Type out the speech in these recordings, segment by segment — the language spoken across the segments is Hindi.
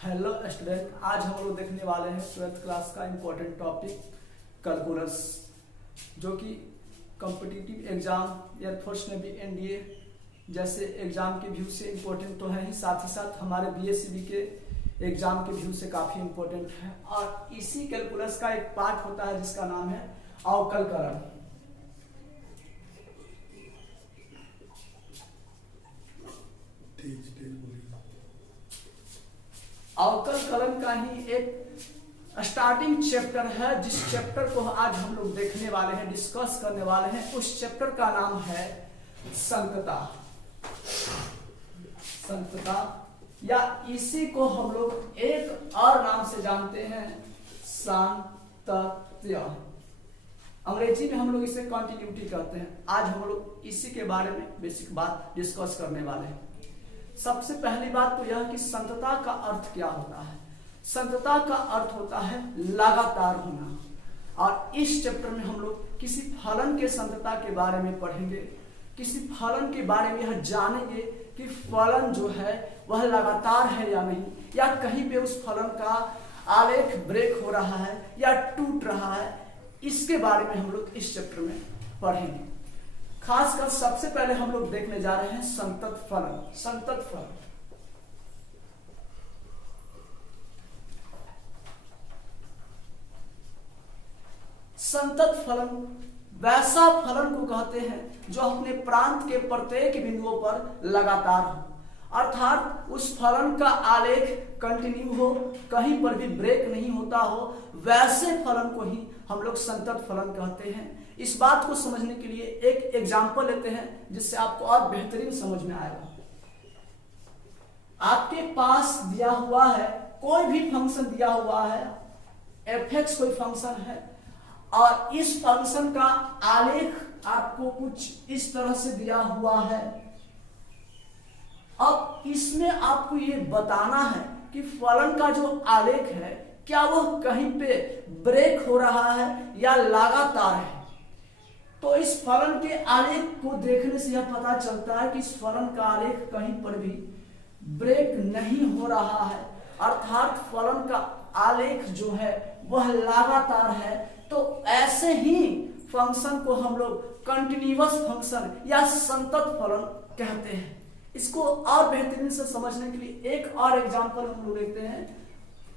हेलो स्टूडेंट, आज हम लोग देखने वाले हैं 12th क्लास का इम्पोर्टेंट टॉपिक कैलकुलस, जो कि कॉम्पिटिटिव एग्जाम एयरफोर्स में भी एनडीए जैसे एग्जाम के व्यू से इम्पोर्टेंट तो है ही, साथ ही साथ हमारे बीएससीबी के एग्जाम के व्यू से काफ़ी इम्पोर्टेंट है। और इसी कैलकुलस का एक पार्ट होता है जिसका नाम है अवकलकरण। अवकलकरण का ही एक स्टार्टिंग चैप्टर है, जिस चैप्टर को आज हम लोग देखने वाले हैं, डिस्कस करने वाले हैं। उस चैप्टर का नाम है संकता। संकता या इसी को हम लोग एक और नाम से जानते हैं, सांतत्य। अंग्रेजी में हम लोग इसे कंटिन्यूटी कहते हैं। आज हम लोग इसी के बारे में बेसिक बात डिस्कस करने वाले हैं। सबसे पहली बात तो यह कि संतता का अर्थ क्या होता है। संतता का अर्थ होता है लगातार होना। और इस चैप्टर में हम लोग किसी फलन के संतता के बारे में पढ़ेंगे, किसी फलन के बारे में यह जानेंगे कि फलन जो है वह लगातार है या नहीं, या कहीं पे उस फलन का आलेख ब्रेक हो रहा है या टूट रहा है। इसके बारे में हम लोग इस चैप्टर में पढ़ेंगे। खासकर सबसे पहले हम लोग देखने जा रहे हैं संतत फलन। संतत फलन संतत फलन वैसा फलन को कहते हैं जो अपने प्रांत के प्रत्येक बिंदुओं पर लगातार हो, अर्थात उस फलन का आलेख कंटिन्यू हो, कहीं पर भी ब्रेक नहीं होता हो। वैसे फलन को ही हम लोग संतत फलन कहते हैं। इस बात को समझने के लिए एक एग्जांपल लेते हैं जिससे आपको और बेहतरीन समझ में आएगा। आपके पास दिया हुआ है, कोई भी फंक्शन दिया हुआ है, f(x) कोई फंक्शन है, और इस फंक्शन का आलेख आपको कुछ इस तरह से दिया हुआ है। अब इसमें आपको ये बताना है कि फलन का जो आलेख है क्या वह कहीं पे ब्रेक हो रहा है या लगातार है। तो इस फलन के आलेख को देखने से यह पता चलता है कि इस फलन का आलेख कहीं पर भी ब्रेक नहीं हो रहा है, अर्थात फलन का आलेख जो है वह लगातार है। तो ऐसे ही फंक्शन को हम लोग कंटिन्यूअस फंक्शन या संतत फलन कहते हैं। इसको और बेहतरीन से समझने के लिए एक और एग्जांपल हम लोग लेते हैं।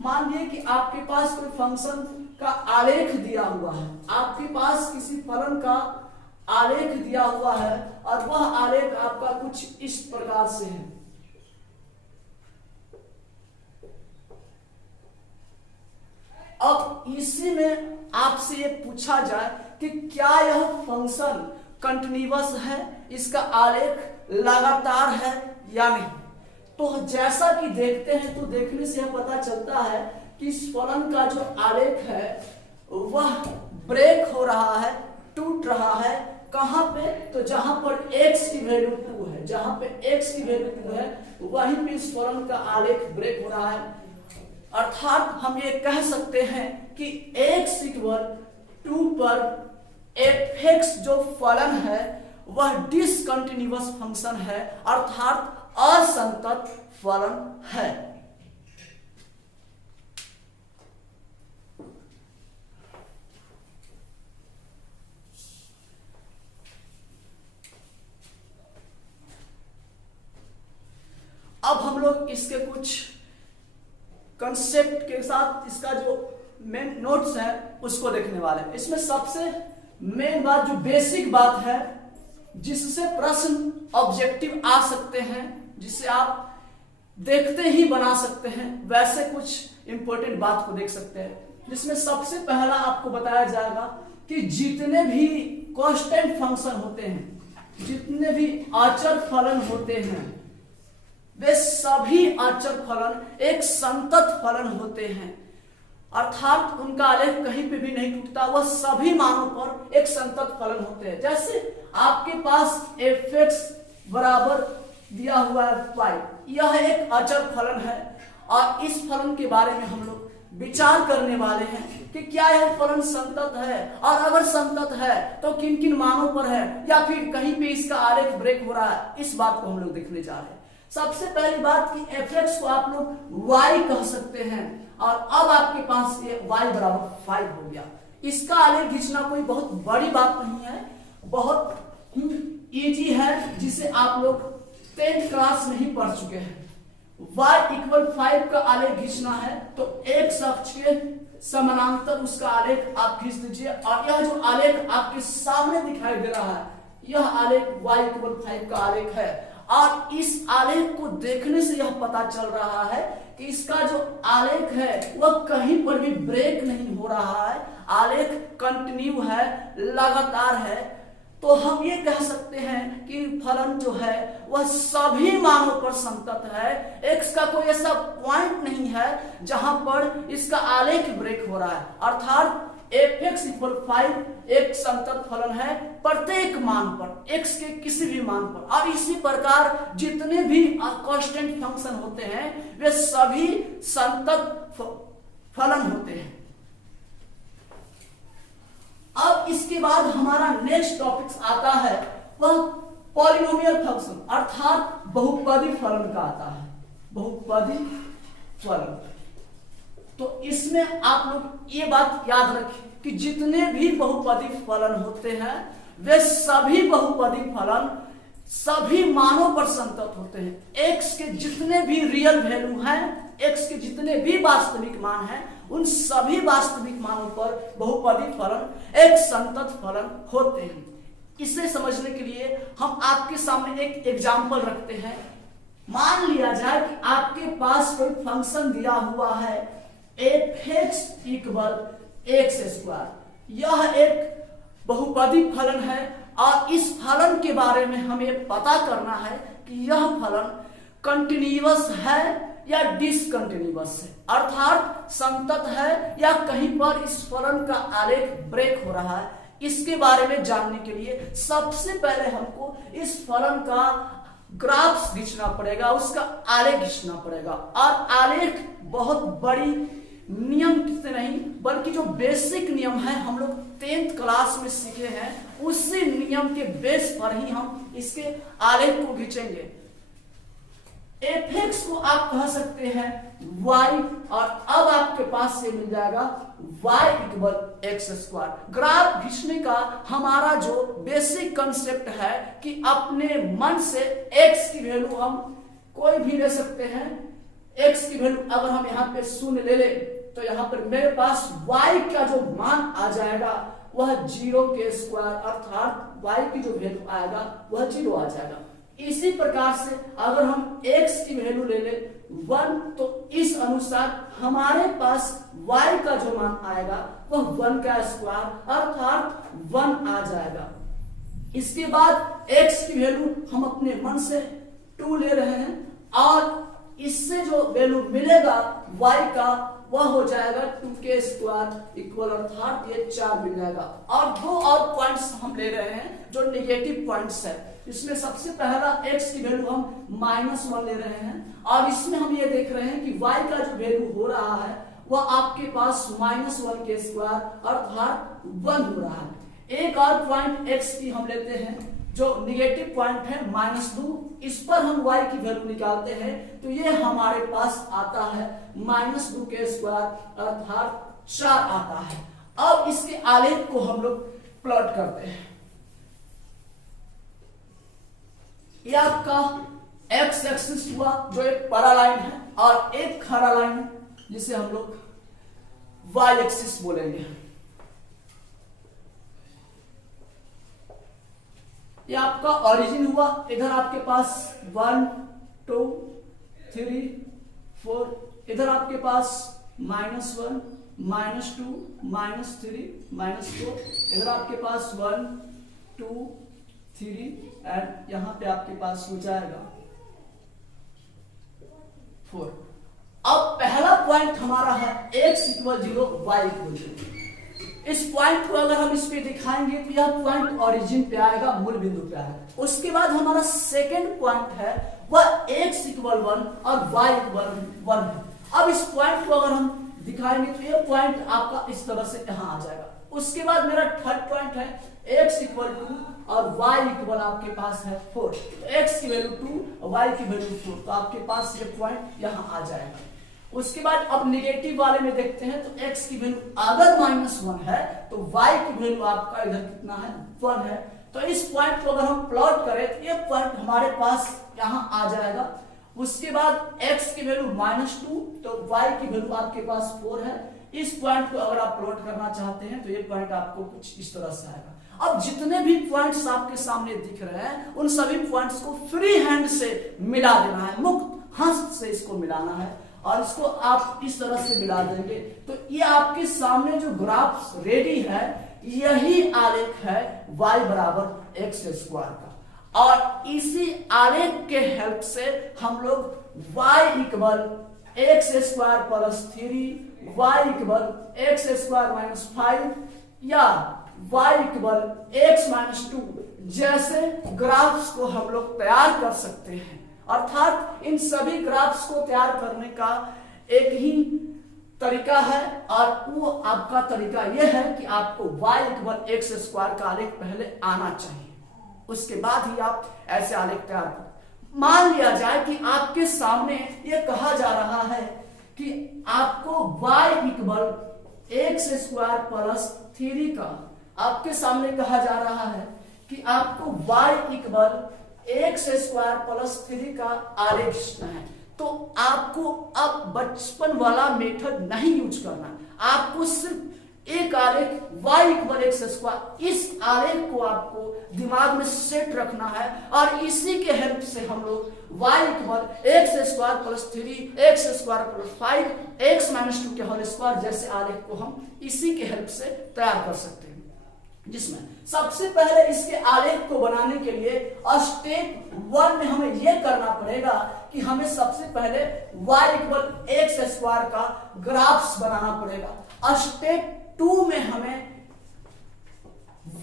मान लीजिए कि आपके पास कोई फंक्शन का आलेख दिया हुआ है, आपके पास किसी फलन का आलेख दिया हुआ है और वह आलेख आपका कुछ इस प्रकार से है। अब इसी में आपसे ये पूछा जाए कि क्या यह फंक्शन कंटिन्यूअस है, इसका आलेख लगातार है या नहीं। तो जैसा कि देखते हैं, तो देखने से यह पता चलता है कि इस फलन का जो आलेख है वह ब्रेक हो रहा है, टूट रहा है। कहां पे? तो जहां पर x की वैल्यू 2 है, जहां पे x की वैल्यू 2 है वहीं पे इस फलन का आलेख ब्रेक हो रहा है। अर्थात हम ये कह सकते हैं कि x=2 पर f(x) जो फलन है वह डिसकंटिन्यूअस फंक्शन है, अर्थात असंतत फलन है। अब हम लोग इसके कुछ कंसेप्ट के साथ इसका जो मेन नोट्स है उसको देखने वाले हैं। इसमें सबसे मेन बात, जो बेसिक बात है, जिससे प्रश्न ऑब्जेक्टिव आ सकते हैं, जिसे आप देखते ही बना सकते हैं, वैसे कुछ इंपॉर्टेंट बात को देख सकते हैं। जिसमें सबसे पहला आपको बताया जाएगा कि जितने भी कांस्टेंट फंक्शन होते हैं, जितने भी अचर फलन होते हैं, वे सभी अचर फलन एक संतत फलन होते हैं, अर्थात उनका आलेख कहीं पे भी नहीं टूटता, वह सभी मानों पर एक संतत फलन होते हैं। जैसे आपके पास f(x) बराबर दिया हुआ है 5, यह एक अचर फलन है और इस फलन के बारे में हम लोग विचार करने वाले हैं कि क्या यह फलन संतत है, और अगर संतत है तो किन किन मानों पर है, या फिर कहीं पे इसका आलेख ब्रेक हो रहा है। इस बात को हम लोग देखने जा रहे हैं। सबसे पहली बात कि fx को आप लोग y कह सकते हैं, और अब आपके पास ये y बराबर 5 हो गया। इसका आलेख खींचना कोई बहुत बड़ी बात नहीं है, बहुत ही इजी है, जिसे आप लोग 10th क्लास में ही पढ़ चुके हैं। y इक्वल 5 का आलेख खींचना है तो x अक्ष के समानांतर उसका आलेख आप खींच दीजिए, और यह जो आलेख आपके सामने दिखाई दे रहा है, यह आलेख y इक्वल 5 का आलेख है। और इस आलेख को देखने से यह पता चल रहा है कि इसका जो आलेख है वह कहीं पर भी ब्रेक नहीं हो रहा है, आलेख कंटिन्यू है, लगातार है। तो हम ये कह सकते हैं कि फलन जो है वह सभी मानों पर संतत है। x का कोई ऐसा पॉइंट नहीं है जहां पर इसका आलेख ब्रेक हो रहा है, अर्थात fx इक्वल 5 एक संतत फलन है प्रत्येक मान पर, x के किसी भी मान पर। और इसी प्रकार जितने भी कांस्टेंट फंक्शन होते हैं वे सभी संतत फलन होते हैं। अब इसके बाद हमारा नेक्स्ट टॉपिक आता है वह पॉलिनोमियल फंक्शन, अर्थात बहुपदी फलन का आता है, बहुपदी फलन। तो इसमें आप लोग ये बात याद रखें कि जितने भी बहुपदी फलन होते हैं वे सभी बहुपदी फलन सभी मानों पर संतत होते हैं। x के जितने भी रियल वैल्यू हैं, x के जितने भी वास्तविक मान हैं, उन सभी वास्तविक मानों पर बहुपदी फलन एक संतत फलन होते हैं। इसे समझने के लिए हम आपके सामने एक एग्जाम्पल रखते हैं। मान लिया जाए कि आपके पास कोई फंक्शन दिया हुआ है fx इक्वल x²। यह एक बहुपदी फलन है और इस फलन के बारे में हमें पता करना है कि यह फलन कंटिन्यूअस है या डिसकंटिन्यूअस है, अर्थात संतत है या कहीं पर इस फलन का आलेख ब्रेक हो रहा है। इसके बारे में जानने के लिए सबसे पहले हमको इस फलन का ग्राफ खींचना पड़ेगा, उसका आलेख खींचना पड़ेगा। और आलेख बहुत बड़ी नियम से नहीं बल्कि जो बेसिक नियम है हम लोग 10th क्लास में सीखे हैं, उसी नियम के बेस पर ही हम इसके आलेख को खींचेंगे। fx को आप कह सकते हैं y, और अब आपके पास से मिल जाएगा y इक्वल x²। ग्राफ खींचने का हमारा जो बेसिक कंसेप्ट है कि अपने मन से x की वैल्यू हम कोई भी ले सकते हैं। x की वैल्यू अगर हम यहाँ पे 0 ले ले तो यहाँ पर मेरे पास y का जो मान आ जाएगा वह 0 के स्क्वायर, अर्थात y की जो वैल्यू आएगा वह 0 आ जाएगा। इसी प्रकार से अगर हम x की वैल्यू ले ले 1 तो इस अनुसार हमारे पास y का जो मान आएगा वह 1 का स्क्वायर, अर्थात 1 आ जाएगा। इसके बाद x की वैल्यू हम अपने मन से 2 ले रहे हैं और इससे जो वैल्यू मिलेगा y का वह हो जाएगा 2 के स्क्वायर इक्वल, अर्थात ये 4 मिल जाएगा। और दो और पॉइंट्स हम ले रहे हैं जो नेगेटिव पॉइंट्स है। इसमें सबसे पहला x की वैल्यू हम -1 ले रहे हैं और इसमें हम ये देख रहे हैं कि y का जो वैल्यू हो रहा है वह आपके पास -1 के स्क्वायर अर्थात 1 हो रहा है। एक और पॉइंट x की हम लेते हैं जो निगेटिव पॉइंट है -2, इस पर हम y की वैल्यू निकालते हैं तो ये हमारे पास आता है -2 के स्क्वायर अर्थात 4 आता है। अब इसके आलेख को हम लोग प्लॉट करते हैं। ये आपका x एक्सिस हुआ जो एक पैरालाइन है और एक खड़ा लाइन है जिसे हम लोग y एक्सिस बोलेंगे। ये आपका ओरिजिन हुआ, इधर आपके पास 1 2 3 4, इधर आपके पास -1 -2 -3 -4, इधर आपके पास 1 2 3 एंड यहां पे आपके पास हो जाएगा 4। अब पहला पॉइंट हमारा है x इक्वल 0 y इक्वल 0। इस पॉइंट को अगर हम इस पे दिखाएंगे तो यह पॉइंट ओरिजिन पे आएगा, मूल बिंदु पे आएगा। उसके बाद हमारा सेकंड पॉइंट है वह x इक्वल 1 और y इक्वल 1 है। अब इस पॉइंट को अगर हम दिखाएंगे तो यह पॉइंट आपका इस तरह से यहां आ जाएगा। उसके बाद मेरा थर्ड पॉइंट है x इक्वल 2 और y इक्वल आपके पास है 4, तो x की वैल्यू 2 और y की वैल्यू 4, तो आपके पास ये पॉइंट यहाँ आ जाएगा। उसके बाद अब निगेटिव वाले में देखते हैं, तो x की वैल्यू अगर -1 है तो y की वैल्यू आपका इधर कितना है 1 है। तो इस पॉइंट को अगर हम प्लॉट करें तो ये पॉइंट हमारे पास यहाँ आ जाएगा। उसके बाद x की वैल्यू -2 तो y की वैल्यू आपके पास 4 है। इस पॉइंट को अगर आप प्लॉट करना चाहते हैं तो ये पॉइंट आपको कुछ इस तरह से आएगा। अब जितने भी पॉइंट्स आपके सामने दिख रहे हैं उन सभी पॉइंट्स को फ्री हैंड से मिला देना है, मुक्त हस्त से इसको मिलाना है और इसको आप इस तरह से मिला देंगे तो ये आपके सामने जो ग्राफ रेडी है यही आलेख है y बराबर x स्क्वायर का। और इसी आलेख के हेल्प से हम लोग y equal x square plus 3, y equal x square minus 5 या y इक्वल x माइनस 2 जैसे ग्राफ्स को हम लोग तैयार कर सकते हैं। अर्थात इन सभी ग्राफ्स को तैयार करने का एक ही तरीका है और वो आपका तरीका यह है कि आपको y इक्वल x स्क्वायर का आलेख पहले आना चाहिए, उसके बाद ही आप ऐसे आलेख तैयार करें। मान लिया जाए कि आपके सामने ये कहा जा रहा है कि आपको y equal x square plus 3 का, आपके सामने कहा जा रहा है कि आपको y equal x square plus 3 का आलेख खींचना है, तो आपको अब बचपन वाला मेथड नहीं यूज करना, आपको सिर्फ एक आलेख y इक्वल x स्क्वायर, इस आलेख को आपको दिमाग में सेट रखना है और इसी के हेल्प से हम लोग y equal x square plus 3, x square plus 5, x minus 2 के होल स्क्वायर जैसे आलेख को हम इसी के हेल्प से तैयार कर सकते हैं। जिसमें सबसे पहले इसके आलेख को बनाने के लिए स्टेप 1 में हमें यह करना पड़ेगा कि हमें सबसे पहले y इक्वल x स्क्वायर का ग्राफ्स बनाना पड़ेगा। स्टेप 2 में हमें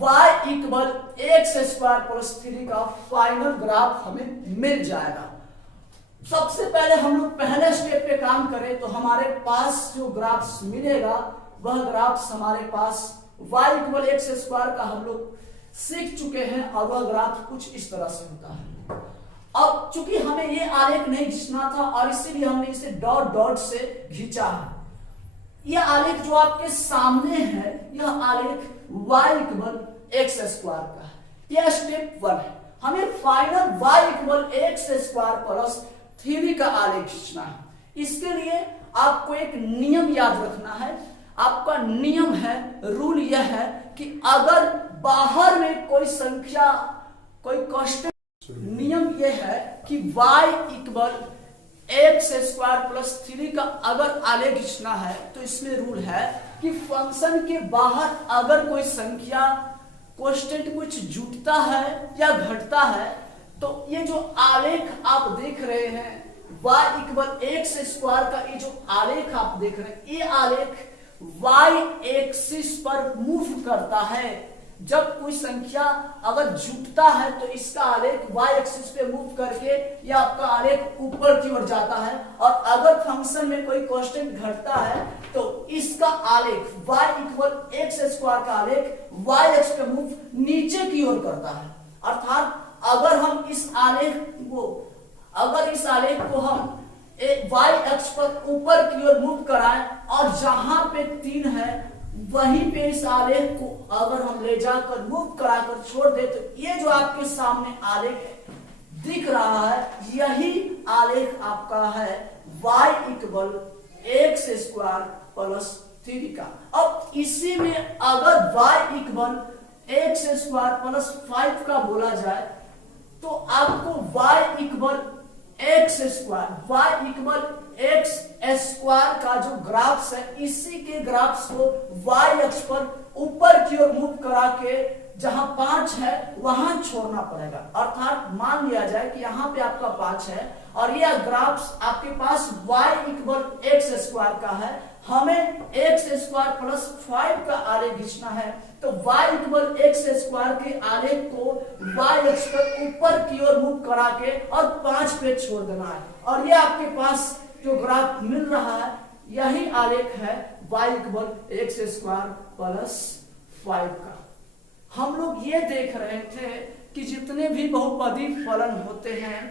y equal x square plus 3 का फाइनल ग्राफ हमें मिल जाएगा। सबसे पहले हम लोग पहले स्टेप पे काम करें तो हमारे पास जो ग्राफ्स मिलेगा वह ग्राफ्स हमारे पास y इक्वल x स्क्वायर का हम लोग सीख चुके हैं और वह ग्राफ कुछ इस तरह से होता है। अब चूंकि हमें ये आलेख नहीं खींचना था और इसीलिए हमने इसे डॉट डॉट से खींचा है। यह आलेख जो आपके सामने है यह आलेख y इक्वल x स्क्वायर का है। यह स्टेप 1 है। हमें final y equal x square plus 3 का आलेख खींचना है। इसके लिए आपको एक नियम याद रखना है। आपका नियम है, रूल यह है कि अगर बाहर में कोई संख्या, कोई कांस्टेंट, नियम यह है कि y equal x square plus 3 का अगर आलेख खींचना है तो इसमें रूल है कि फंक्शन के बाहर अगर कोई संख्या कांस्टेंट कुछ जुटता है या घटता है तो ये जो आलेख आप देख रहे हैं y इक्वल x स्क्वायर का, ये जो आलेख आप देख रहे हैं ये आलेख y एक्सिस पर मूव करता है। जब कोई संख्या अगर जुटता है तो इसका आलेख y एक्सिस पे मूव करके यह आपका आलेख ऊपर की ओर जाता है और अगर फंक्शन में कोई कांस्टेंट घटता है तो इसका आलेख y इक्वल x स्क्वायर का आलेख y एक्सिस पे मूव नीचे की ओर करता है। अर्थात अगर हम इस आलेख को हम y अक्ष पर ऊपर की ओर मूव कराएं और जहां पे 3 है वहीं पे इस आलेख को अगर हम ले जाकर मूव कराकर छोड़ दे तो ये जो आपके सामने आलेख दिख रहा है यही आलेख आपका है y equal x square plus 3 का। अब इसी में अगर y equal x square plus 5 का बोला जाए तो आपको y equal x square, y equal x square का जो ग्राफ्स है इसी के ग्राफ्स को y अक्ष पर ऊपर की ओर मूव करा के जहां 5 है वहां छोड़ना पड़ेगा। अर्थात मान लिया जाए कि यहाँ पे आपका 5 है और यह ग्राफ्स आपके पास y इक्वल x स्क्वायर का है, हमें x स्क्वायर प्लस 5 का आलेख खींचना है तो y इक्वल x स्क्वायर के आलेख को y अक्ष पर ऊपर की ओर मूव करा के और 5 पे छोड़ देना है और ये आपके पास जो ग्राफ मिल रहा है यही आलेख है y equal x square plus 5 का। हम लोग ये देख रहे थे कि जितने भी बहुपदी फलन होते हैं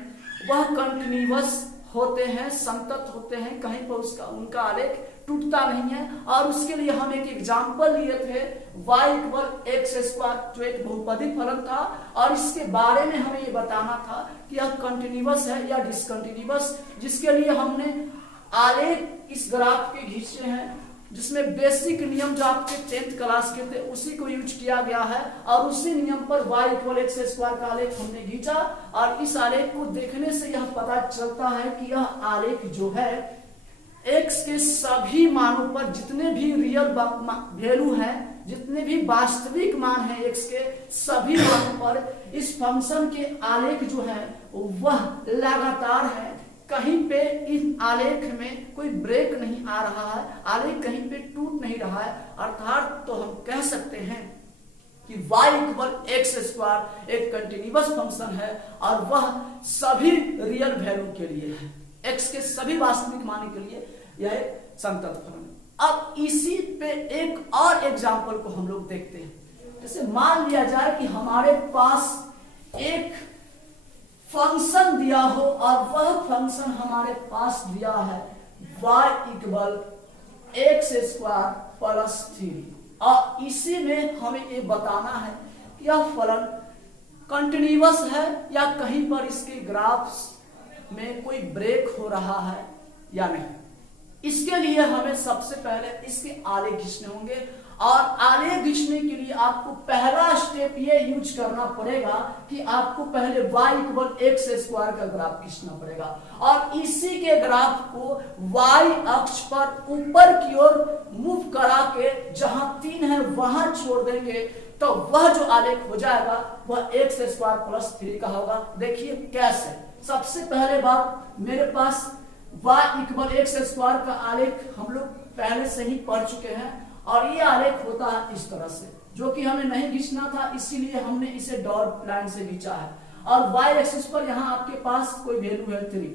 वह कंटिन्यूअस होते हैं, संतत होते हैं, कहीं पर उनका आलेख टूटता नहीं है। और उसके लिए हम एक एग्जाम्पल लिए थे y = x², जो एक बहुपदी फलन था, और इसके बारे में हमें ये बताना था कि यह कंटिन्यूअस है या डिसकंटिन्यूअस, जिसके लिए हमने आलेख इस ग्राफ के खींचे हैं, जिसमें बेसिक नियम जो आपके 10th क्लास के थे उसी को यूज किया गया है। और उसी नियम पर y = x² का आलेख हमने खींचा, और इस आलेख को देखने से यह पता चलता है कि यह आलेख जो है x के सभी मानों पर, जितने भी रियल वैल्यू है, जितने भी वास्तविक मान है x के सभी मानों पर इस फंक्शन के आलेख जो है वह लगातार है। कहीं पे इस आलेख में कोई ब्रेक नहीं आ रहा है, आलेख कहीं पे टूट नहीं रहा है। अर्थात तो हम कह सकते हैं कि y = x² एक कंटिन्यूअस फंक्शन है, और वह सभी रियल वैल्यू के लिए है, x के सभी वास्तविक मान के लिए यह एक संतत फलन है। अब इसी पे एक और एग्जाम्पल को हम लोग देखते हैं। जैसे मान लिया जाए कि हमारे पास एक फंक्शन दिया हो, और वह फंक्शन हमारे पास दिया है y = x² + 3, और इसी में हमें ये बताना है कि यह फलन कंटिन्यूअस है या कहीं पर इसके ग्राफ्स में कोई ब्रेक हो रहा है या नहीं। इसके लिए हमें सबसे पहले इसके आलेख खींचने होंगे, और आलेख खींचने के लिए आपको पहला स्टेप ये यूज करना पड़ेगा कि आपको पहले y = x² का ग्राफ खींचना पड़ेगा, और इसी के ग्राफ को y अक्ष पर ऊपर की ओर मूव करा के जहां 3 है वहां छोड़ देंगे, तो वह जो आलेख हो जाएगा वह x² + 3 का होगा। देखिए कैसे। सबसे पहले बात, मेरे पास y = x² का आलेख हम लोग पहले से ही पढ़ चुके हैं, और ये आलेख होता है इस तरह से, जो कि हमें नहीं खींचना था, इसीलिए हमने इसे डॉट लाइन से खींचा है। और y एक्सिस पर यहाँ आपके पास कोई वैल्यू है 3।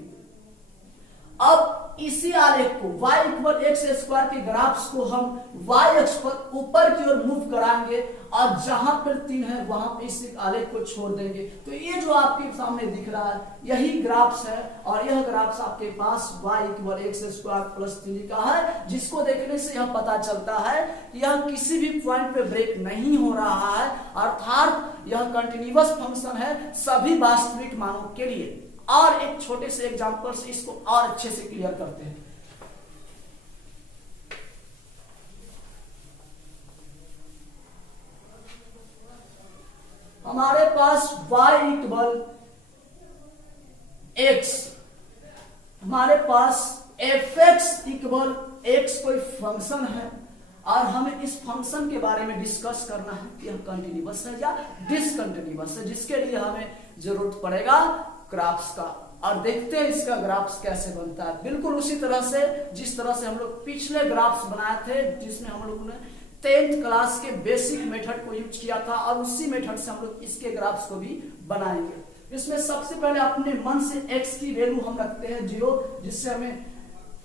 अब इसी आलेख को y = x² के ग्राफ्स को हम y अक्ष पर ऊपर की ओर मूव कराएंगे, और जहां पर 3 है वहां पे इस आलेख को छोड़ देंगे। तो ये जो आपके सामने दिख रहा है यही ग्राफ्स है, और यह ग्राफ्स आपके पास y = x² + 3 का है, जिसको देखने से यह पता चलता है कि यह किसी भी पॉइंट पे ब्रेक नहीं हो रहा है, अर्थात यह कंटिन्यूअस फंक्शन है सभी वास्तविक मानों के लिए। और एक छोटे से एग्जांपल से इसको और अच्छे से क्लियर करते हैं। हमारे पास y = x, हमारे पास f(x) = x कोई फंक्शन है, और हमें इस फंक्शन के बारे में डिस्कस करना है कि यह कंटिन्यूअस है या डिसकंटिन्यूअस है, जिसके लिए हमें जरूरत पड़ेगा ग्राफ्स का। और देखते हैं इसका ग्राफ्स कैसे बनता है, बिल्कुल उसी तरह से जिस तरह से हम लोग पिछले ग्राफ्स बनाए थे, जिसमें हम लोगों ने 10th क्लास के बेसिक मेथड को यूज किया था, और उसी मेथड से हम लोग इसके ग्राफ्स को भी बनाएंगे। इसमें सबसे पहले अपने मन से x की वैल्यू हम रखते हैं 0, जिससे हमें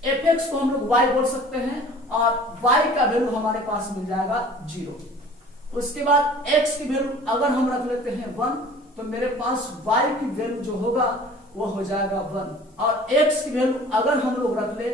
fx को हम लोग y बोल सकते हैं, और y का वैल्यू हमारे पास मिल जाएगा 0। उसके बाद x की वैल्यू अगर हम रख लेते हैं 1, तो मेरे पास y की वैल्यू जो होगा वो हो जाएगा 1, और x की वैल्यू अगर हम लोग रख ले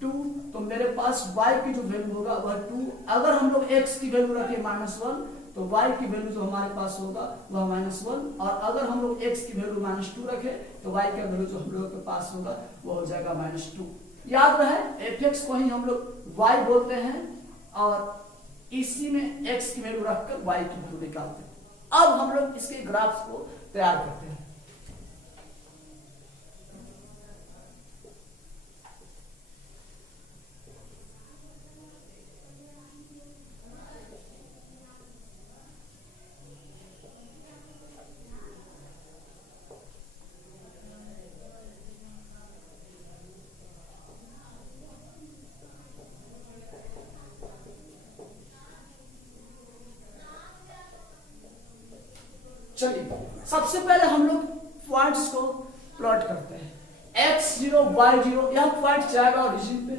2, तो मेरे पास y की जो वैल्यू होगा वह 2। अगर हम लोग x की वैल्यू रखें -1, तो y की वैल्यू जो हमारे पास होगा वह -1, और अगर हम लोग x की वैल्यू -2 रखें तो y का वैल्यू जो हम लोगों के पास होगा वो हो जाएगा -2। याद रहे fx को ही हम लोग y बोलते हैं, और इसी में x की वैल्यू रखकर y की वैल्यू निकालते हैं। अब हम लोग इसके ग्राफ्स को तैयार करते हैं। चलिए सबसे पहले हम लोग पॉइंट्स को प्लॉट करते हैं। x0 y0 यह पॉइंट जाएगा ओरिजिन पे,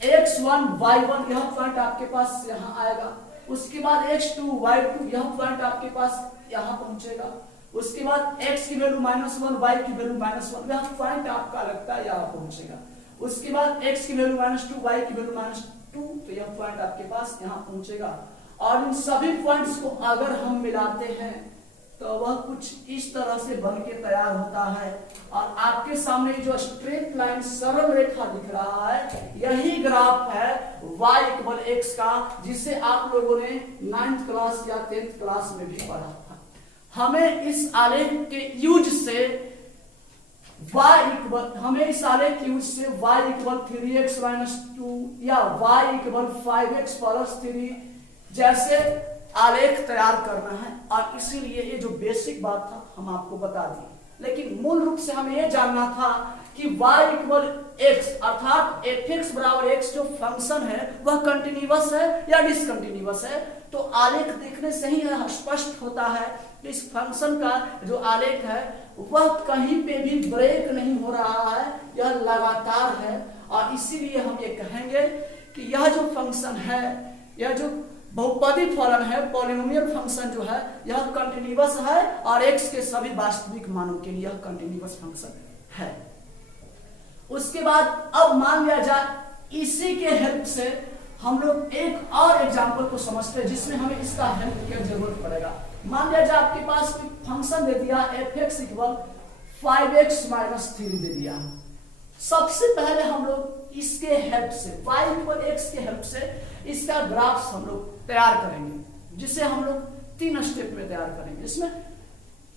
x1 y1 यह पॉइंट आपके पास यहाँ आएगा। उसके बाद x2 y2 यह पॉइंट आपके पास यहाँ पहुंचेगा। उसके बाद x की वैल्यू -1 y की वैल्यू -1 यह पॉइंट आपका लगता है यहाँ पहुंचेगा। उसके बाद x की वैल्यू -2 y की वैल्यू -2 तो यह पॉइंट आपके पास यहाँ पहुंचेगा। और इन सभी पॉइंट्स को अगर हम मिलाते हैं तो वह कुछ इस तरह से बन के तैयार होता है। और आपके सामने जो स्ट्रेट लाइन सरल रेखा दिख रहा है यही ग्राफ है y = x का, जिसे आप लोगों ने 9th क्लास या 10th क्लास में भी पढ़ा था। हमें इस आलेख के यूज से हमें इस आलेख के यूज से y = 3x - 2 या y = 5x + 3 जैसे आलेख तैयार करना है। और इसीलिए ये जो बेसिक बात था हम आपको बता दिए, लेकिन मूल रूप से हमें ये जानना था कि y = x अर्थात fx = x जो फंक्शन है वह कंटिन्यूअस है या डिसकंटिन्यूअस है। तो आलेख देखने से ही स्पष्ट होता है कि इस फंक्शन का जो आलेख है वह कहीं पे भी ब्रेक नहीं हो रहा है, यह लगातार है। और इसीलिए हम ये कहेंगे कि यह जो फंक्शन है, यह जो बहुपदी फलन है, पॉलिनोमियल फंक्शन जो है यह कंटिन्यूअस है और x के सभी वास्तविक मानों के लिए यह कंटिन्यूअस फंक्शन है। उसके बाद अब मान लिया जाए इसी के हेल्प से हम लोग एक और एग्जांपल को समझते हैं जिसमें हमें इसका हेल्प की जरूरत पड़ेगा। मान लिया जाए आपके पास कोई फंक्शन दे दिया fx = 5x - 3 दे दिया। सबसे पहले हम लोग इसके हेल्प से y = x के हेल्प से इसका ग्राफ्स हम लोग तैयार करेंगे, जिसे हम लोग 3 स्टेप में तैयार करेंगे। इसमें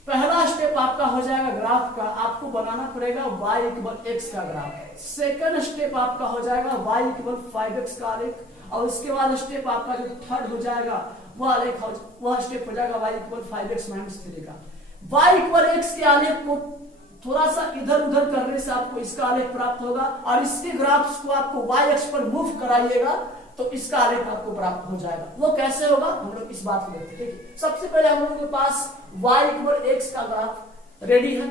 पहला स्टेप आपका हो जाएगा ग्राफ का, आपको बनाना पड़ेगा y = x का ग्राफ। सेकंड स्टेप आपका हो जाएगा y = 5x का आलेख। और उसके बाद स्टेप आपका जो थर्ड हो जाएगा वह स्टेप हो जाएगा y = 5x - 3 का। y = x के आलेख को थोड़ा सा इधर उधर करने से आपको इसका आलेख प्राप्त होगा और इसके ग्राफ्स को आपको y अक्ष पर मूव कराइएगा तो इसका आलेख आपको प्राप्त हो जाएगा। वो कैसे होगा हम लोग इस बात को देखते हैं। सबसे पहले हम लोगों के पास y = x का ग्राफ रेडी है।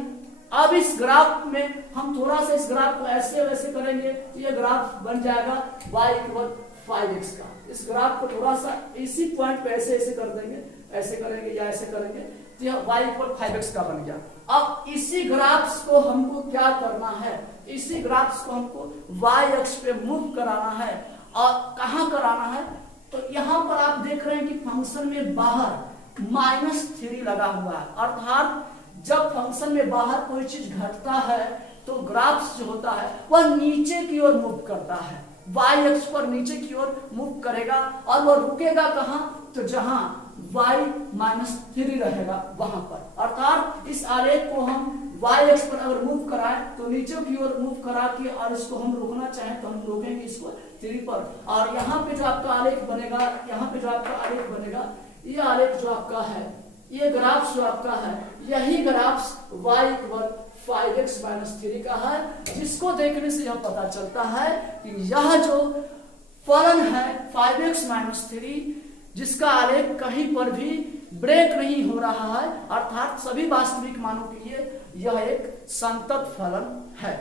अब इस ग्राफ में हम थोड़ा सा इस ग्राफ को ऐसे वैसे करेंगे तो ये ग्राफ बन जाएगा y = 5x का। इस ग्राफ को थोड़ा सा इसी पॉइंट पे ऐसे ऐसे कर देंगे, ऐसे करेंगे या ऐसे करेंगे तो यह y = 5x का बन गया। अब इसी ग्राफ्स को हमको क्या करना है, इसी ग्राफ्स को हमको y अक्ष पे मूव कराना है। और कहां कराना है तो यहां पर आप देख रहे हैं कि फंक्शन में बाहर -3 लगा हुआ है। अर्थात जब फंक्शन में बाहर कोई चीज घटता है तो ग्राफ्स जो होता है वह नीचे की ओर मूव करता है, y अक्ष पर नीचे की ओर मूव करेगा। और वह रुकेगा कहां तो जहां y -3 रहेगा वहां पर। अर्थात इस आलेख को हम y अक्ष पर अगर मूव कराएं तो नीचे की ओर मूव करा के और इसको हम रोकना चाहें तो हम रोकेंगे इसको 3 पर। और यहाँ पे जो आपका आलेख बनेगा, यहाँ पे जो आपका आलेख बनेगा, ये आलेख जो आपका है, ये ग्राफ जो आपका है, यही ग्राफ्स y = 5x - 3 का है, जिसको देखने से यह पता चलता है कि यह जो फलन है 5x - 3 जिसका आलेख कहीं पर भी ब्रेक नहीं हो रहा है, अर्थात सभी वास्तविक मानों के लिए यह एक संतत फलन है।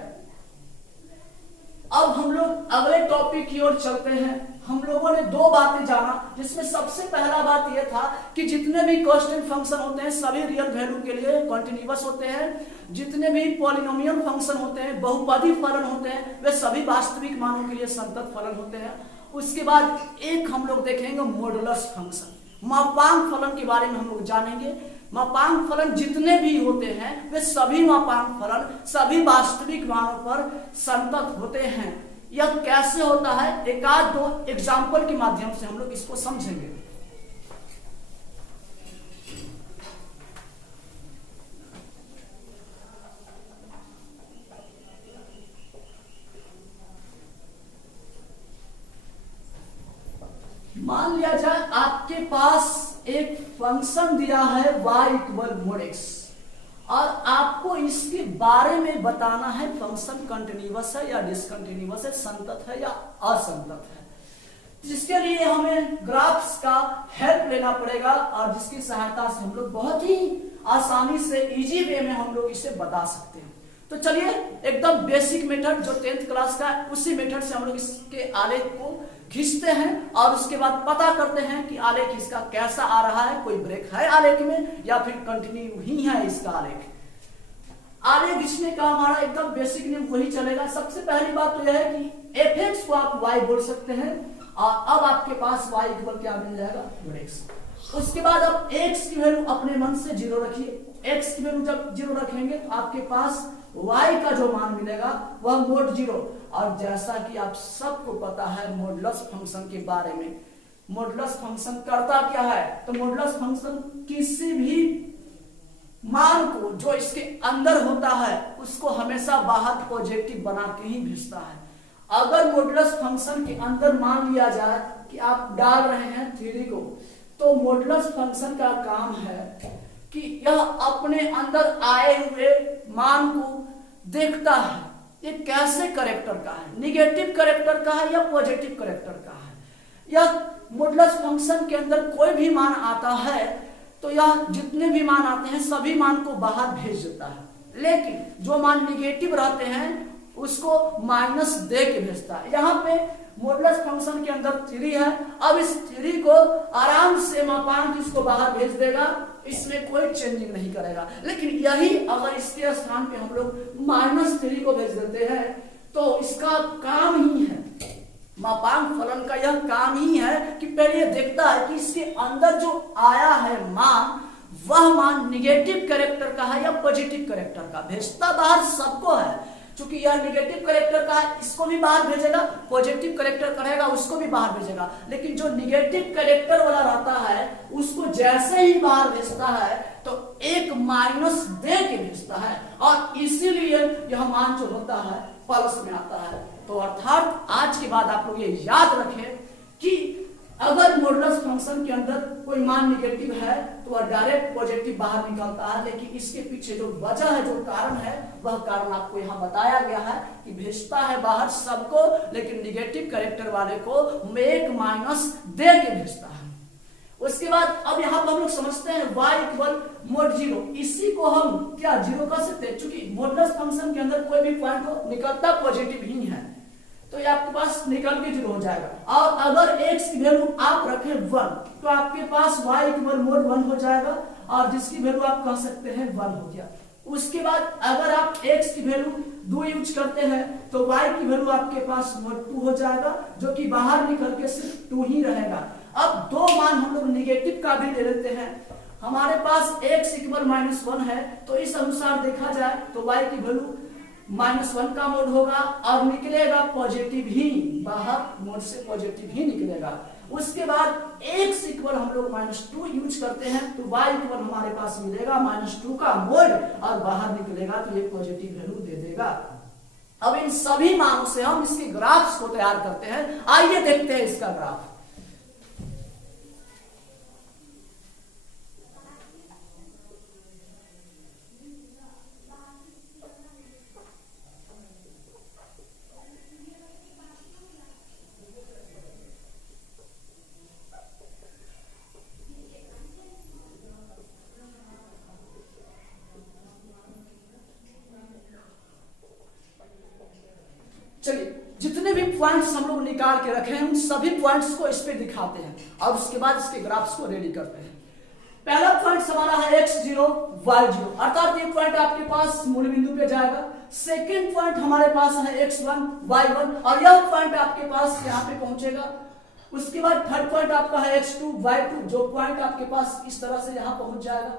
अब हम लोग अगले टॉपिक की ओर चलते हैं। हम लोगों ने 2 बातें जाना, जिसमें सबसे पहला बात यह था कि जितने भी कांस्टेंट फंक्शन होते हैं सभी रियल वैल्यू के लिए कंटिन्यूअस होते हैं। जितने भी पॉलिनोमियल फंक्शन होते हैं, बहुपदी फलन होते हैं, वे सभी वास्तविक मानों के लिए संतत फलन होते हैं। उसके बाद एक हम लोग देखेंगे मॉडुलस फंक्शन, मापांक फलन के बारे में हम लोग जानेंगे। मापांक फलन जितने भी होते हैं वे सभी मापांक फलन सभी वास्तविक मानों पर संतत होते हैं। यह कैसे होता है, एक आध 2 एग्जाम्पल के माध्यम से हम लोग इसको समझेंगे। मान लिया जाए आपके पास एक फंक्शन दिया है y = x और आपको इसके बारे में बताना है फंक्शन कंटिन्यूअस है या डिसकंटिन्यूअस है, संतत है या असंतत है। जिसके लिए हमें ग्राफ्स का हेल्प लेना पड़ेगा और जिसकी सहायता से हम लोग बहुत ही आसानी से इजी वे में हम लोग इसे बता सकते हैं। तो चलिए एकदम बेसिक मेथड जो 10th क्लास का है उसी मेथड से हम लोग इसके आलेख को खींचते हैं और उसके बाद पता करते हैं कि आलेख इसका कैसा आ रहा है, कोई ब्रेक है आलेख में या फिर कंटिन्यू ही है इसका आलेख। आलेख खींचने का हमारा एकदम बेसिक नियम वही चलेगा। सबसे पहली बात तो यह है कि एफ को आप y बोल सकते हैं और अब आपके पास y इक्वल क्या मिल जाएगा, x। उसके बाद आप x की वैल्यू अपने मन से 0 रखिए। x की वैल्यू जब 0 रखेंगे तो आपके पास y का जो मान मिलेगा वह मोड 0। और जैसा कि आप सबको पता है मॉडुलस फंक्शन के बारे में, मॉडुलस फंक्शन करता क्या है, तो मॉडुलस फंक्शन किसी भी मान को जो इसके अंदर होता है उसको हमेशा बाहर पॉजिटिव बना के ही भेजता है। अगर मॉडुलस फंक्शन के अंदर मान लिया जाए कि आप डाल रहे हैं 3 को, तो मॉडुलस फंक्शन का काम है कि यह अपने अंदर आए हुए मान को देखता है ये कैसे कैरेक्टर का है, निगेटिव कैरेक्टर का है या पॉजिटिव कैरेक्टर का है। यह मॉडुलस फंक्शन के अंदर कोई भी मान आता है तो यह जितने भी मान आते हैं सभी मान को बाहर भेज देता है, लेकिन जो मान निगेटिव रहते हैं उसको माइनस दे के भेजता है। यहाँ पे मॉडुलस फंक्शन के अंदर 3 है, अब इस 3 को आराम से मापांक इसको बाहर भेज देगा, इसमें कोई चेंजिंग नहीं करेगा। लेकिन यही अगर इसके स्थान पे हम लोग -3 को भेज देते हैं तो इसका काम ही है, मापांक फलन का यह काम ही है कि पहले ये देखता है कि इसके अंदर जो आया है मान वह मान निगेटिव कैरेक्टर का है या पॉजिटिव कैरेक्टर का। भेजता बाहर सबको है, चूंकि यह निगेटिव कैरेक्टर का है इसको भी बाहर भेजेगा, पॉजिटिव कैरेक्टर का रहेगा उसको भी बाहर भेजेगा। लेकिन जो निगेटिव कैरेक्टर वाला रहता है उसको जैसे ही बाहर भेजता है तो एक माइनस दे के भेजता है और इसीलिए यह मान जो होता है प्लस में आता है। तो अर्थात आज के बाद आप लोग ये याद रखें कि अगर मॉडुलस फंक्शन के अंदर कोई मान निगेटिव है तो वह डायरेक्ट पॉजिटिव बाहर निकलता है, लेकिन इसके पीछे जो वजह है, जो कारण है, वह कारण आपको यहाँ बताया गया है कि भेजता है बाहर सबको, लेकिन निगेटिव कैरेक्टर वाले को एक माइनस दे के भेजता है। उसके बाद अब यहाँ पर हम लोग समझते हैं y इक्वल मोड 0, इसी को हम क्या 0 कर सकते हैं, चूंकि मॉडुलस फंक्शन के अंदर कोई भी पॉइंट हो निकलता पॉजिटिव ही है तो ये आपके पास निकल के 0 हो जाएगा। और अगर x की वैल्यू आप रखें 1 तो आपके पास y इक्वल मोड 1 हो जाएगा और जिसकी वैल्यू आप कह सकते हैं 1 हो गया। उसके बाद अगर आप x की वैल्यू 2 यूज करते हैं तो y की वैल्यू आपके पास मोड 2 हो जाएगा, जो कि बाहर निकल के सिर्फ 2 ही रहेगा। अब 2 मान हम लोग निगेटिव का भी ले लेते हैं, हमारे पास x इक्वल -1 है तो इस अनुसार देखा जाए तो y की वैल्यू -1 का मोड होगा और निकलेगा पॉजिटिव ही, बाहर मोड से पॉजिटिव ही निकलेगा। उसके बाद x इक्वल हम लोग -2 यूज करते हैं तो y इक्वल हमारे पास मिलेगा -2 का मोड और बाहर निकलेगा तो ये पॉजिटिव वैल्यू दे देगा। अब इन सभी मानों से हम इसके ग्राफ्स को तैयार करते हैं, आइए देखते हैं इसका ग्राफ। चलिए जितने भी पॉइंट्स हम लोग निकाल के रखे हैं उन सभी पॉइंट्स को इस पे दिखाते हैं और उसके बाद इसके ग्राफ्स को रेडी करते हैं। पहला पॉइंट हमारा है x0 y0, अर्थात ये पॉइंट आपके पास मूल बिंदु पे जाएगा। सेकंड पॉइंट हमारे पास है x1 y1 और यह पॉइंट आपके पास यहाँ पे पहुंचेगा। उसके बाद थर्ड पॉइंट आपका है x2 y2, जो पॉइंट आपके पास इस तरह से यहाँ पहुंच जाएगा।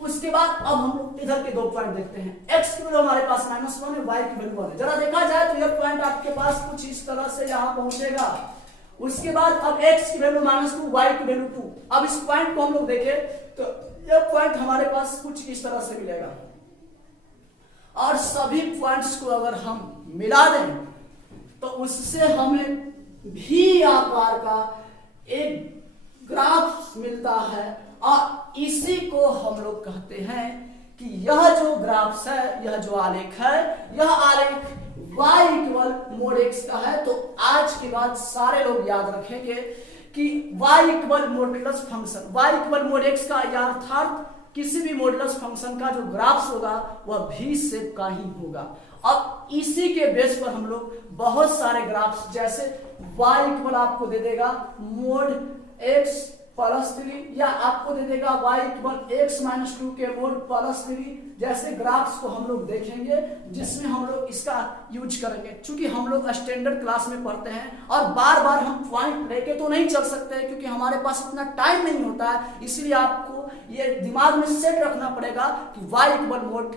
उसके बाद अब हम लोग इधर के 2 पॉइंट देखते हैं, x की वैल्यू हमारे पास -1 है, y की वैल्यू 1 है। जरा देखा जाए तो यह पॉइंट आपके पास कुछ इस तरह से यहाँ पहुंचेगा। उसके बाद अब x की वैल्यू -2, y की वैल्यू 2। अब इस पॉइंट को हम लोग देखें तो यह पॉइंट हमारे पास कुछ इस तरह से मिलेगा और सभी पॉइंट्स को अगर हम मिला दें तो उससे हमें भी आकार का एक ग्राफ मिलता है और इसी को हम लोग कहते हैं कि यह जो ग्राफ है, यह जो आलेख है, यह आलेख y इक्वल मोड x का है। तो आज के बाद सारे लोग याद रखेंगे कि y equal modulus function, y equal mode x का अर्थात किसी भी मॉडुलस फंक्शन का जो ग्राफ्स होगा वह भी शेप का ही होगा। अब इसी के बेस पर हम लोग बहुत सारे ग्राफ्स, जैसे y इक्वल आपको दे देगा मोड x प्लस 3, या आपको दे देगा y इक्वल x माइनस 2 के मोड प्लस 3, जैसे ग्राफ्स को हम लोग देखेंगे जिसमें हम लोग इसका यूज करेंगे। चूंकि हम लोग स्टैंडर्ड क्लास में पढ़ते हैं और बार बार हम पॉइंट लेके तो नहीं चल सकते हैं, क्योंकि हमारे पास इतना टाइम नहीं होता है। इसलिए आपको ये दिमाग में सेट रखना पड़ेगा कि y इक्वल मोड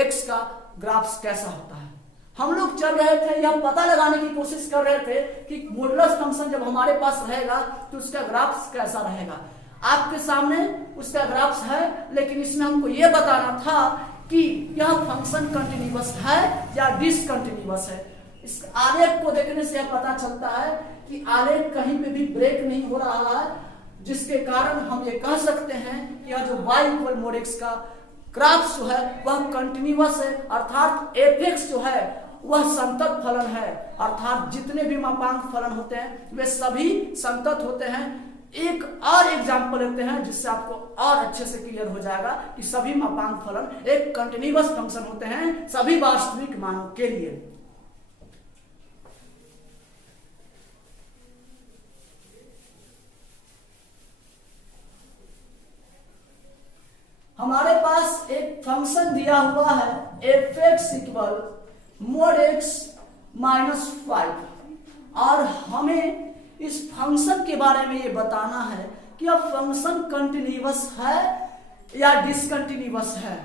x का ग्राफ्स कैसा होता है। हम लोग चल रहे थे, यह पता लगाने की कोशिश कर रहे थे कि मॉडुलस फंक्शन जब हमारे पास रहेगा तो उसका ग्राफ्स कैसा रहेगा। आपके सामने उसका ग्राफ्स है, लेकिन इसमें हमको यह बताना था कि यह फंक्शन कंटिन्यूअस है या डिसकंटिन्यूअस है। इस आलेख को देखने से यह पता चलता है कि आलेख कहीं पे भी ब्रेक नहीं हो रहा है, जिसके कारण हम ये कह सकते हैं कि यह जो y इक्वल मोड x का ग्राफ्स जो है वह कंटिन्यूअस है, अर्थात f(x) जो है वह संतत फलन है, अर्थात जितने भी मापांक फलन होते हैं वे सभी संतत होते हैं। एक और एग्जांपल लेते हैं जिससे आपको और अच्छे से क्लियर हो जाएगा कि सभी मापांक फलन एक कंटिन्यूअस फंक्शन होते हैं सभी वास्तविक मानों के लिए। हमारे पास एक फंक्शन दिया हुआ है f(x) equal mode x minus 5, और हमें इस फंक्शन के बारे में ये बताना है कि यह फंक्शन कंटिन्यूअस है या डिसकंटिन्यूअस है,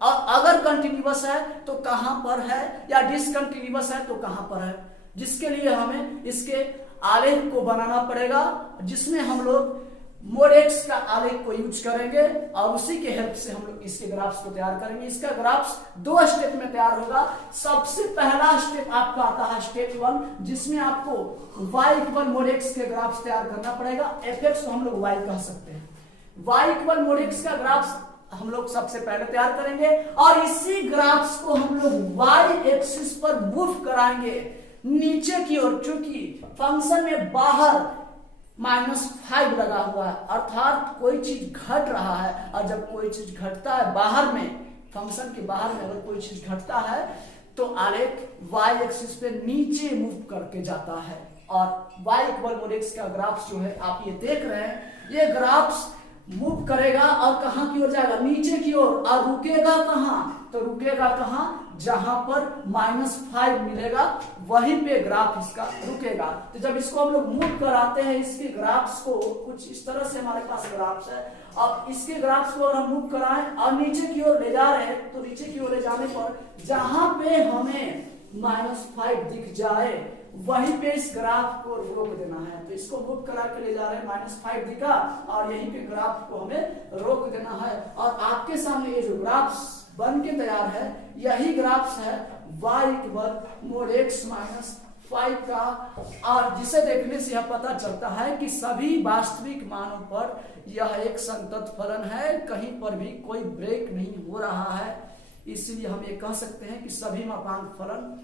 और अगर कंटिन्यूअस है तो कहां पर है, या डिसकंटिन्यूअस है तो कहां पर है। जिसके लिए हमें इसके आलेख को बनाना पड़ेगा, जिसमें हम लोग मोड x का आलेख को यूज करेंगे और उसी के हेल्प से हम लोग इसके ग्राफ्स को तैयार करेंगे। इसका ग्राफ्स 2 स्टेप में तैयार होगा। सबसे पहला स्टेप आपका आता है स्टेप 1, जिसमें आपको y इक्वल मोड x के ग्राफ्स तैयार करना पड़ेगा। f(x) को हम लोग y कह सकते हैं। y इक्वल मोड x का ग्राफ्स हम लोग सबसे पहले तैयार करेंगे और इसी ग्राफ्स को हम लोग y एक्सिस पर मूव कराएंगे नीचे की ओर, चूंकि फंक्शन में बाहर -5 लगा हुआ है, अर्थात कोई चीज घट रहा है, और जब कोई चीज घटता है बाहर में, फंक्शन के बाहर में अगर कोई चीज घटता है तो आलेख y एक्सिस पे नीचे मूव करके जाता है। और y इक्वल मोड x का ग्राफ्स जो है आप ये देख रहे हैं, ये ग्राफ्स मूव करेगा और कहां की ओर जाएगा, नीचे की ओर, और रुकेगा कहां, तो रुकेगा कहां, जहां पर -5 मिलेगा वहीं पे ग्राफ इसका रुकेगा। तो जब इसको हम लोग मूव कराते हैं, इसके ग्राफ्स को कुछ इस तरह से हमारे पास ग्राफ्स है, अब इसके ग्राफ्स को अगर हम मूव कराएं और नीचे की ओर ले जा रहे हैं, तो नीचे की ओर ले जाने पर जहां पे हमें -5 दिख जाए वहीं पे इस ग्राफ को रोक देना है। तो इसको मूव करा के ले जा रहे हैं, -5 दिखा और यहीं पे ग्राफ को हमें रोक देना है, और आपके सामने ये जो ग्राफ्स बन के तैयार है यही ग्राफ्स है y equal mode x minus 5 का, और जिसे देखने से यह पता चलता है कि सभी वास्तविक मानों पर यह एक संतत फलन है, कहीं पर भी कोई ब्रेक नहीं हो रहा है। इसलिए हम ये कह सकते हैं कि सभी मापांक फलन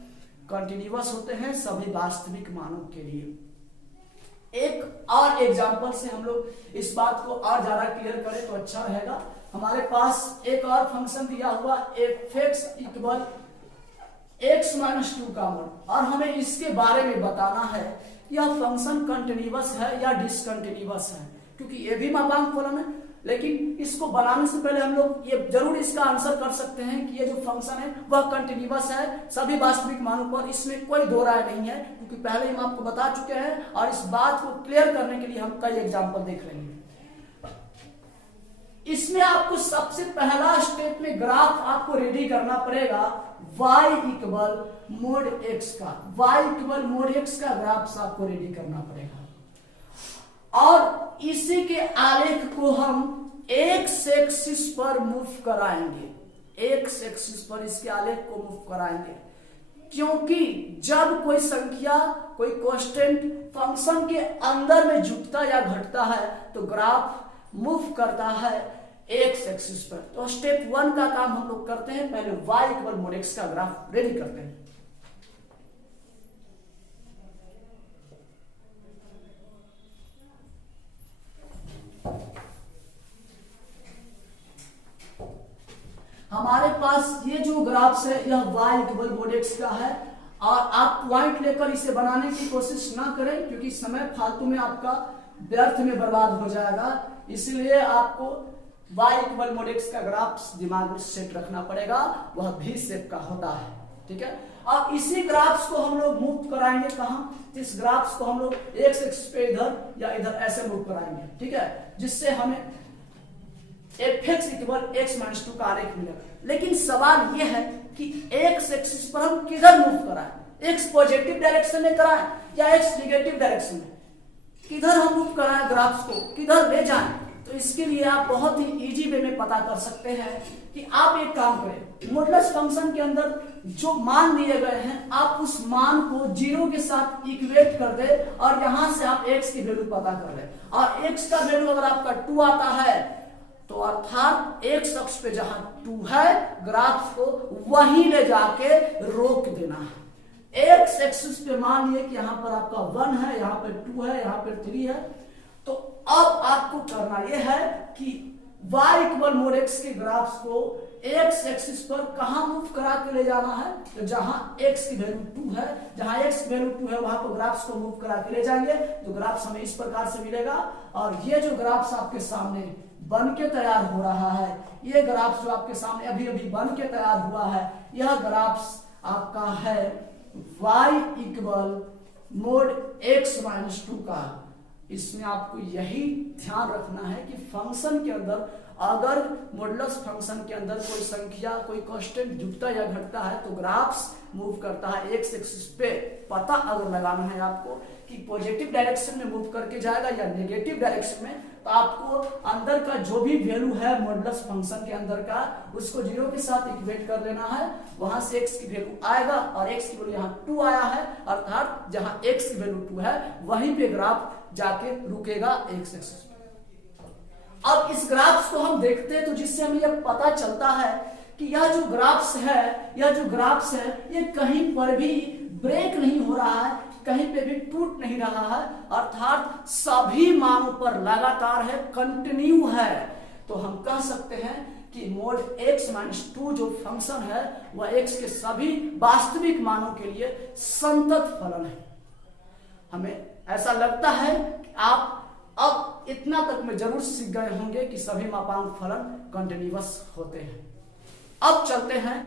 कंटिन्यूअस होते हैं सभी वास्तविक मानों के लिए। एक और एग्जांपल से हम लोग इस बात को और ज्यादा क्लियर करें तो अच्छा रहेगा। हमारे पास एक और फंक्शन दिया हुआ f(x) इक्वल x माइनस 2 का मोड, और हमें इसके बारे में बताना है यह फंक्शन कंटिन्यूअस है या डिसकंटिन्यूअस है, क्योंकि ये भी मापांक फलन है। लेकिन इसको बनाने से पहले हम लोग ये जरूर इसका आंसर कर सकते हैं कि ये जो फंक्शन है वह कंटिन्यूअस है सभी वास्तविक मानों पर, इसमें कोई दो राय नहीं है, क्योंकि पहले हम आपको बता चुके हैं, और इस बात को क्लियर करने के लिए हम कई एग्जांपल देख रहे हैं। इसमें आपको सबसे पहला स्टेप में ग्राफ आपको रेडी करना पड़ेगा y इक्वल मोड x का, y इक्वल मोड x का ग्राफ आपको रेडी करना पड़ेगा, और इसी के आलेख को हम x एक्सिस पर मूव कराएंगे, x एक्सिस पर इसके आलेख को मूव कराएंगे, क्योंकि जब कोई संख्या, कोई कांस्टेंट फंक्शन के अंदर में जुटता या घटता है तो ग्राफ मूव करता है x एक्सिस पर। तो स्टेप 1 का काम हम लोग करते हैं, पहले y इक्वल मोड x का ग्राफ रेडी करते हैं। पास ये जो ग्राफ्स है यह y इक्वल mod x का है, और आप पॉइंट लेकर इसे बनाने की कोशिश ना करें क्योंकि समय फालतू में आपका व्यर्थ में बर्बाद हो जाएगा। इसलिए आपको y इक्वल mod x का ग्राफ दिमाग में सेट रखना पड़ेगा, वह भी शेप का होता है, ठीक है। अब इसी ग्राफ्स को हम लोग मूव कराएंगे कहाँ, इस ग्राफ्स को हम लोग x एक्सिस पे इधर या इधर ऐसे मूव कराएंगे, ठीक है, जिससे हमें fx इक्वल x माइनस 2 का आरेख मिलेगा। लेकिन सवाल यह है कि x एक्सिस पर हम किधर मूव कराएं, x पॉजिटिव डायरेक्शन में कराएं या x नेगेटिव डायरेक्शन में, किधर हम मूव कराएं ग्राफ्स को, किधर ले जाएं। तो इसके लिए आप बहुत ही इजी वे में पता कर सकते हैं कि आप एक काम करें, मॉडुलस फंक्शन के अंदर जो मान दिए गए हैं आप उस मान को 0 के साथ इक्वेट कर दे और यहां से आप x की वैल्यू पता कर ले, और x का वैल्यू अगर आपका 2 आता है तो अर्थात x अक्ष पे जहां 2 है ग्राफ को वहीं ले जाके रोक देना है। x एक्सिस पे मान लिए कि यहां पर आपका 1 है, यहां पर 2 है, यहां पर 3 है। तो अब आपको करना यह है कि y इक्वल mod x के ग्राफ्स को x एक्सिस पर कहां मूव करा के ले जाना है, तो जहां x की वैल्यू 2 है, जहां x की वैल्यू 2 है वहां पर ग्राफ्स को मूव करा के ले जाएंगे तो ग्राफ्स हमें इस प्रकार से मिलेगा। और ये जो ग्राफ्स आपके सामने बन के तैयार हो रहा है, ये ग्राफ्स जो आपके सामने अभी अभी बन के तैयार हुआ है, यह ग्राफ्स आपका है y equal mod x minus 2 का। इसमें आपको यही ध्यान रखना है कि फंक्शन के अंदर अगर मॉडुलस फंक्शन के अंदर कोई संख्या, कोई कांस्टेंट जुटता या घटता है तो ग्राफ्स मूव करता है x एक्सिस पे। पता अगर लगाना है आपको कि पॉजिटिव डायरेक्शन में मूव करके जाएगा या नेगेटिव डायरेक्शन में, तो आपको अंदर का जो भी वैल्यू है मॉडुलस फंक्शन के अंदर का उसको 0 के साथ इक्वेट कर लेना है, वहां से x की वैल्यू आएगा और x की वैल्यू यहाँ 2 आया है, अर्थात जहां x की वैल्यू 2 है वहीं पे ग्राफ जाके रुकेगा x एक्सिस। अब इस ग्राफ्स को हम देखते हैं तो जिससे हमें यह पता चलता है कि यह जो ग्राफ्स है ये कहीं पर भी ब्रेक नहीं हो रहा है, कहीं पे भी टूट नहीं रहा है, अर्थात सभी मानों पर लगातार है, कंटिन्यू है। तो हम कह सकते हैं कि mod x माइनस 2 जो फंक्शन है वह x के सभी वास्तविक मानों के लिए संतत फलन है। हमें ऐसा लगता है कि आप अब इतना तक में जरूर सीख गए होंगे कि सभी मापांक फलन कंटिन्यूअस होते हैं। अब चलते हैं